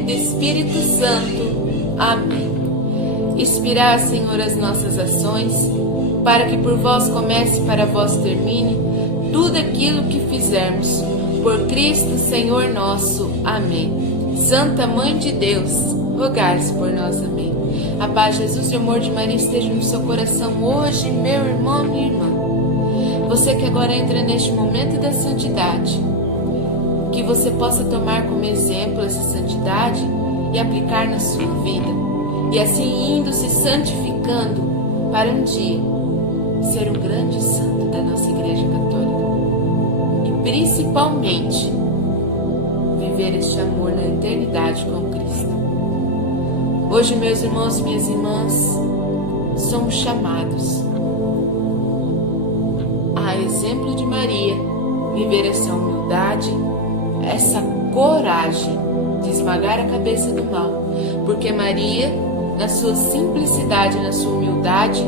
e do Espírito Santo. Amém. Inspirai, Senhor, as nossas ações, para que por vós comece e para vós termine tudo aquilo que fizermos. Por Cristo, Senhor nosso. Amém. Santa Mãe de Deus, rogai-se por nós. Amém. A paz de Jesus e o amor de Maria estejam no seu coração hoje, meu irmão, minha irmã. Você que agora entra neste momento da santidade, que você possa tomar como exemplo essa santidade e aplicar na sua vida. E assim indo se santificando para um dia ser um grande santo da nossa Igreja Católica. E principalmente viver este amor na eternidade com Cristo. Hoje, meus irmãos e minhas irmãs, somos chamados, a exemplo de Maria, viver essa humildade, essa coragem de esmagar a cabeça do mal, porque Maria, na sua simplicidade, na sua humildade,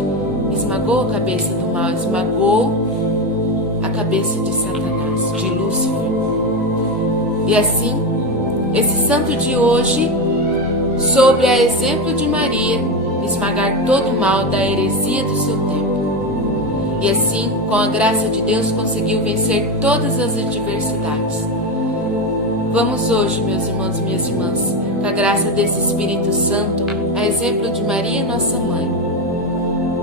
esmagou a cabeça do mal, esmagou a cabeça de Satanás, de Lúcifer. E assim, esse santo de hoje, sobre a exemplo de Maria, esmagar todo o mal da heresia do seu tempo. E assim, com a graça de Deus, conseguiu vencer todas as adversidades. Vamos hoje, meus irmãos e minhas irmãs, com a graça desse Espírito Santo, a exemplo de Maria, nossa mãe,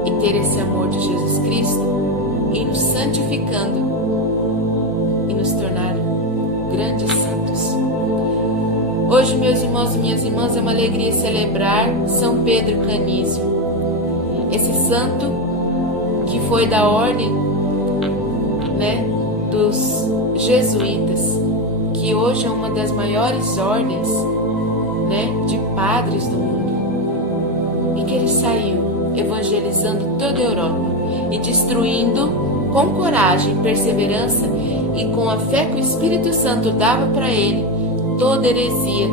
e ter esse amor de Jesus Cristo e nos santificando e nos tornar grandes santos. Hoje, meus irmãos e minhas irmãs, é uma alegria celebrar São Pedro Canísio, esse santo que foi da ordem, dos jesuítas, que hoje é uma das maiores ordens, de padres do mundo, e que ele saiu evangelizando toda a Europa e destruindo com coragem, perseverança e com a fé que o Espírito Santo dava para ele toda heresia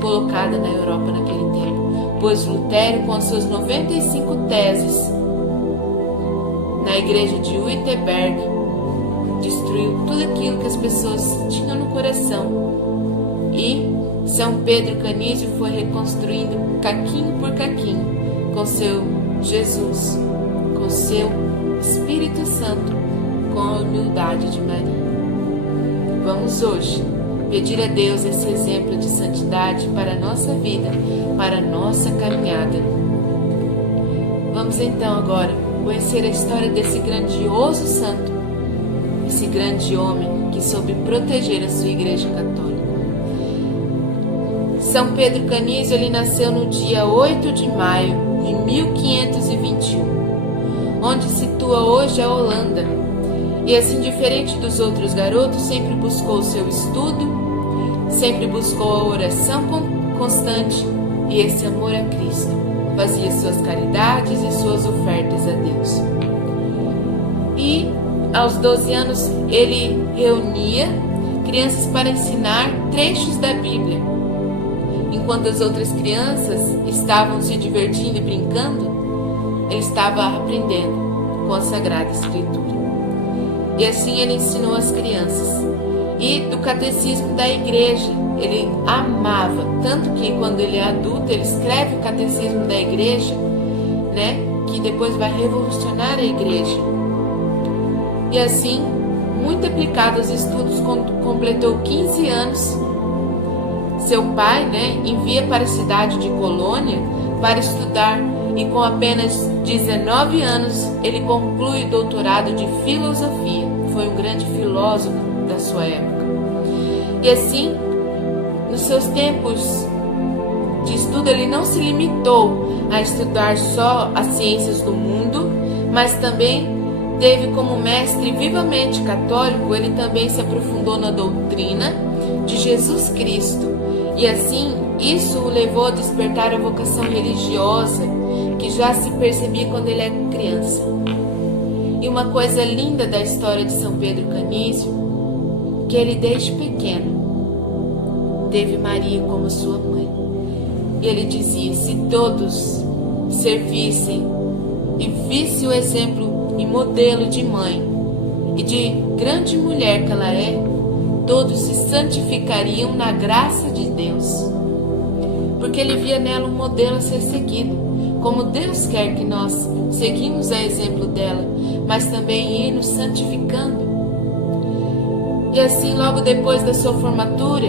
colocada na Europa naquele tempo, pois Lutero, com as suas 95 teses na igreja de Wittenberg, destruiu tudo aquilo que as pessoas tinham no coração. E São Pedro Canísio foi reconstruindo caquinho por caquinho com seu Jesus, com seu Espírito Santo, com a humildade de Maria. Vamos hoje pedir a Deus esse exemplo de santidade para a nossa vida, para a nossa caminhada. Vamos então agora conhecer a história desse grandioso santo, esse grande homem que soube proteger a sua Igreja Católica. São Pedro Canísio, ele nasceu no dia 8 de maio de 1521, onde situa hoje a Holanda. E assim, diferente dos outros garotos, sempre buscou o seu estudo, sempre buscou a oração constante e esse amor a Cristo. Fazia suas caridades e suas ofertas a Deus. E aos 12 anos ele reunia crianças para ensinar trechos da Bíblia. Enquanto as outras crianças estavam se divertindo e brincando, ele estava aprendendo com a Sagrada Escritura. E assim ele ensinou as crianças. E do catecismo da igreja, ele amava, tanto que quando ele é adulto, ele escreve o catecismo da igreja, que depois vai revolucionar a igreja. E assim, muito aplicado aos estudos, quando completou 15 anos, seu pai, envia para a cidade de Colônia para estudar, e com apenas 19 anos, ele conclui o doutorado de filosofia. Foi um grande filósofo da sua época. E assim, nos seus tempos de estudo, ele não se limitou a estudar só as ciências do mundo, mas também teve como mestre vivamente católico. Ele também se aprofundou na doutrina de Jesus Cristo. E assim, isso o levou a despertar a vocação religiosa que já se percebia quando ele era criança. E uma coisa linda da história de São Pedro Canísio, que ele desde pequeno teve Maria como sua mãe. E ele dizia: se todos servissem e vissem o exemplo e modelo de mãe e de grande mulher que ela é, todos se santificariam na graça de Deus. porque ele via nela um modelo a ser seguido, como Deus quer que nós seguimos a exemplo dela, mas também ir nos santificando. E assim, logo depois da sua formatura,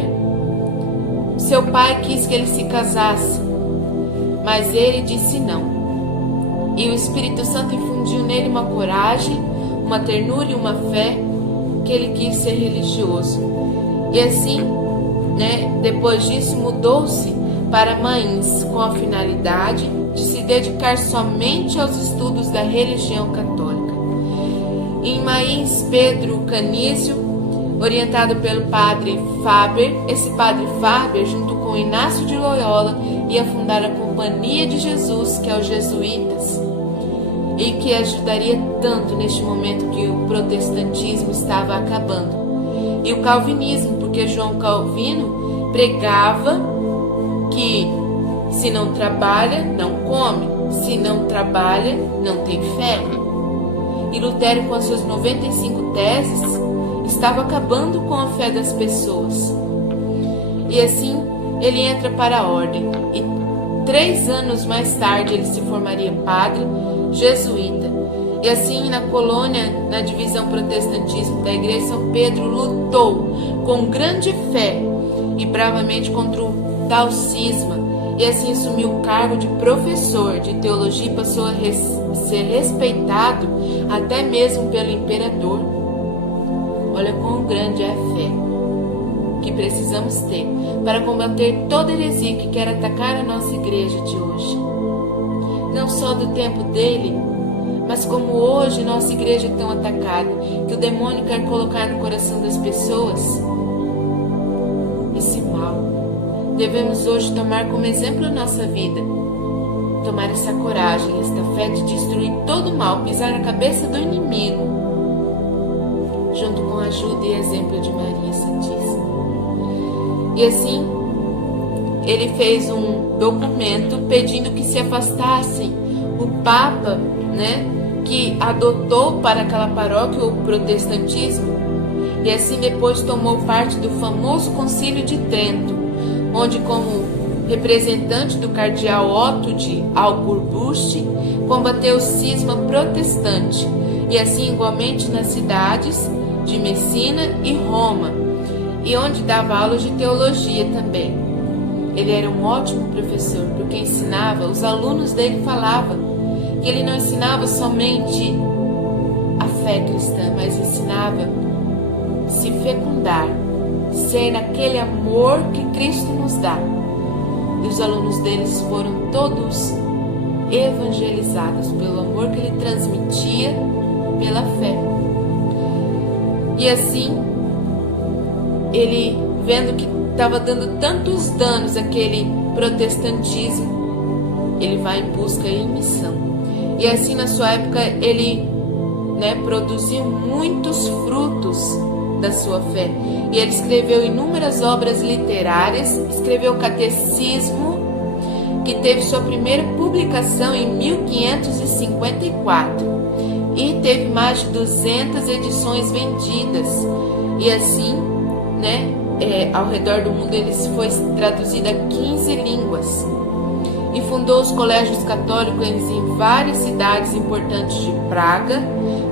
seu pai quis que ele se casasse, mas ele disse não. E o Espírito Santo infundiu nele uma coragem, uma ternura e uma fé, que ele quis ser religioso. E assim, depois disso, mudou-se para Mainz, com a finalidade de se dedicar somente aos estudos da religião católica. Em Mainz, Pedro Canísio, orientado pelo padre Faber, esse padre Faber, junto com Inácio de Loyola, ia fundar a Companhia de Jesus, que é os jesuítas, e que ajudaria tanto neste momento que o protestantismo estava acabando. E o calvinismo, porque João Calvino pregava que se não trabalha, não come, se não trabalha, não tem fé. E Lutero, com as suas 95 teses, estava acabando com a fé das pessoas. E assim, ele entra para a ordem. E 3 anos mais tarde, ele se formaria padre jesuíta. E assim, na colônia, na divisão protestantismo da Igreja, São Pedro lutou com grande fé e bravamente contra o tal cisma, e assim assumiu o cargo de professor de teologia e passou a ser respeitado até mesmo pelo imperador. Olha quão grande é a fé que precisamos ter para combater toda heresia que quer atacar a nossa igreja de hoje. Não só do tempo dele, mas como hoje nossa igreja é tão atacada, que o demônio quer colocar no coração das pessoas esse mal. Devemos hoje tomar como exemplo a nossa vida, tomar essa coragem, esta fé de destruir todo o mal, pisar na cabeça do inimigo, junto com a ajuda e exemplo de Maria Santíssima. E assim, ele fez um documento pedindo que se afastassem o Papa, que adotou para aquela paróquia o protestantismo, e assim depois tomou parte do famoso Concílio de Trento, onde, como representante do cardeal Otto de Auguste, combateu o cisma protestante, e assim igualmente nas cidades de Messina e Roma, e onde dava aulas de teologia também. Ele era um ótimo professor, porque ensinava, os alunos dele falavam, e ele não ensinava somente a fé cristã, mas ensinava se fecundar, ser naquele amor que Cristo nos dá. E os alunos deles foram todos evangelizados pelo amor que ele transmitia, pela fé. E assim, ele, vendo que estava dando tantos danos àquele protestantismo, ele vai em busca e em missão. E assim, na sua época, ele produziu muitos frutos da sua fé. E ele escreveu inúmeras obras literárias, escreveu o Catecismo, que teve sua primeira publicação em 1554. E teve mais de 200 edições vendidas. E assim, ao redor do mundo, ele foi traduzido a 15 línguas. E fundou os colégios católicos em várias cidades importantes de Praga,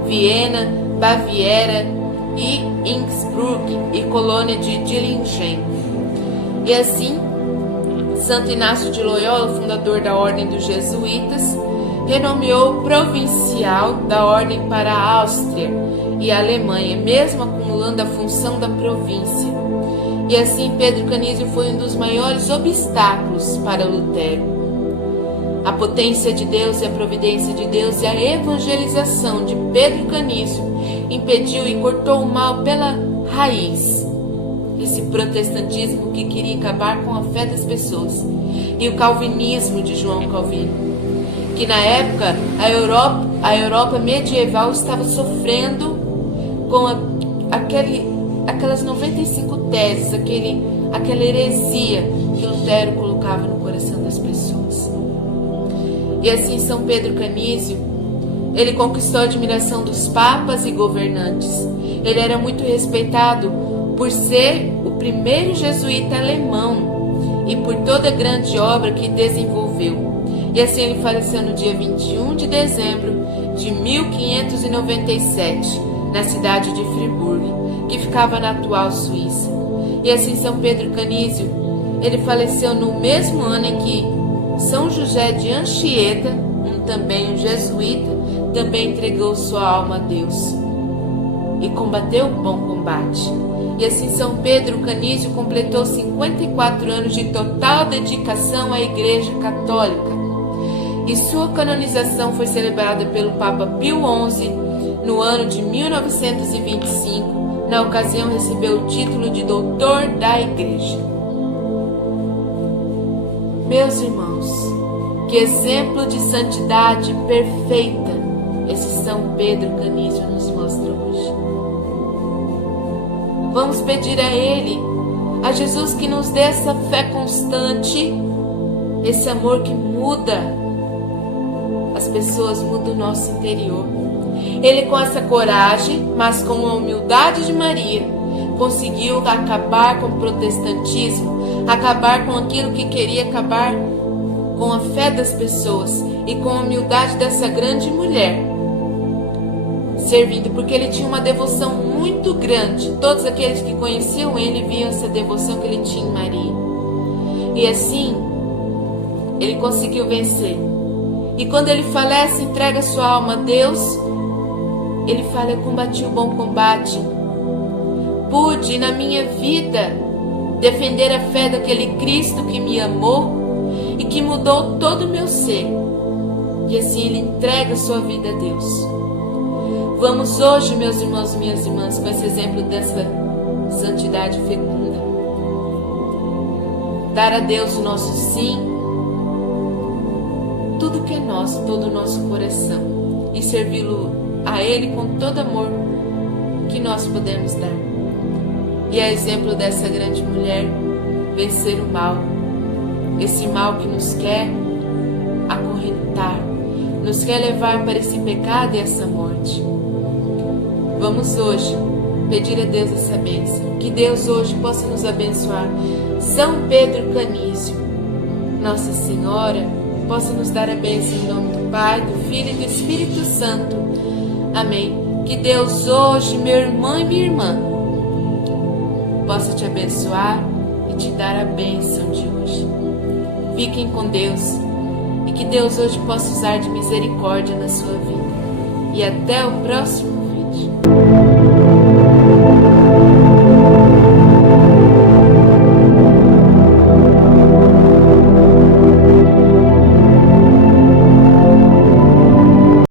Viena, Baviera e Innsbruck e colônia de Dillingen. E assim, Santo Inácio de Loyola, fundador da Ordem dos Jesuítas, renomeou provincial da Ordem para a Áustria e a Alemanha, mesmo acumulando a função da província. E assim, Pedro Canísio foi um dos maiores obstáculos para Lutero. A potência de Deus e a providência de Deus e a evangelização de Pedro Canísio impediu e cortou o mal pela raiz. Esse protestantismo que queria acabar com a fé das pessoas. E o calvinismo de João Calvino, que na época a Europa medieval estava sofrendo com aquelas 95 teses, aquela heresia que Lutero colocava no coração das pessoas. E assim, São Pedro Canísio, ele conquistou a admiração dos papas e governantes. Ele era muito respeitado por ser o primeiro jesuíta alemão e por toda a grande obra que desenvolveu. E assim ele faleceu no dia 21 de dezembro de 1597, na cidade de Friburgo, que ficava na atual Suíça. E assim São Pedro Canísio, ele faleceu no mesmo ano em que São José de Anchieta, também um jesuíta, também entregou sua alma a Deus e combateu o bom combate. E assim São Pedro Canísio completou 54 anos de total dedicação à Igreja Católica. E sua canonização foi celebrada pelo Papa Pio XI no ano de 1925. Na ocasião recebeu o título de Doutor da Igreja. Meus irmãos, que exemplo de santidade perfeita esse São Pedro Canísio nos mostra hoje. Vamos pedir a Ele, a Jesus, que nos dê essa fé constante, esse amor que muda as pessoas, muda o nosso interior. Ele, com essa coragem, mas com a humildade de Maria, conseguiu acabar com o protestantismo, acabar com aquilo que queria acabar com a fé das pessoas, e com a humildade dessa grande mulher, servindo, porque ele tinha uma devoção muito grande. Todos aqueles que conheciam ele viam essa devoção que ele tinha em Maria. E assim, ele conseguiu vencer. E quando ele falece, entrega sua alma a Deus, ele fala: eu combati o bom combate. Pude, na minha vida, defender a fé daquele Cristo que me amou e que mudou todo o meu ser. E assim ele entrega sua vida a Deus. Vamos hoje, meus irmãos e minhas irmãs, com esse exemplo dessa santidade fecunda, dar a Deus o nosso sim, tudo que é nosso, todo o nosso coração, e servi-lo a Ele com todo amor que nós podemos dar. E a exemplo dessa grande mulher, vencer o mal, esse mal que nos quer acorrentar, nos quer levar para esse pecado e essa morte. Vamos hoje pedir a Deus essa bênção, que Deus hoje possa nos abençoar. São Pedro Canísio, Nossa Senhora, possa nos dar a bênção em nome do Pai, do Filho e do Espírito Santo. Amém. Que Deus hoje, meu irmão e minha irmã, possa te abençoar e te dar a bênção de hoje. Fiquem com Deus e que Deus hoje possa usar de misericórdia na sua vida. E até o próximo vídeo.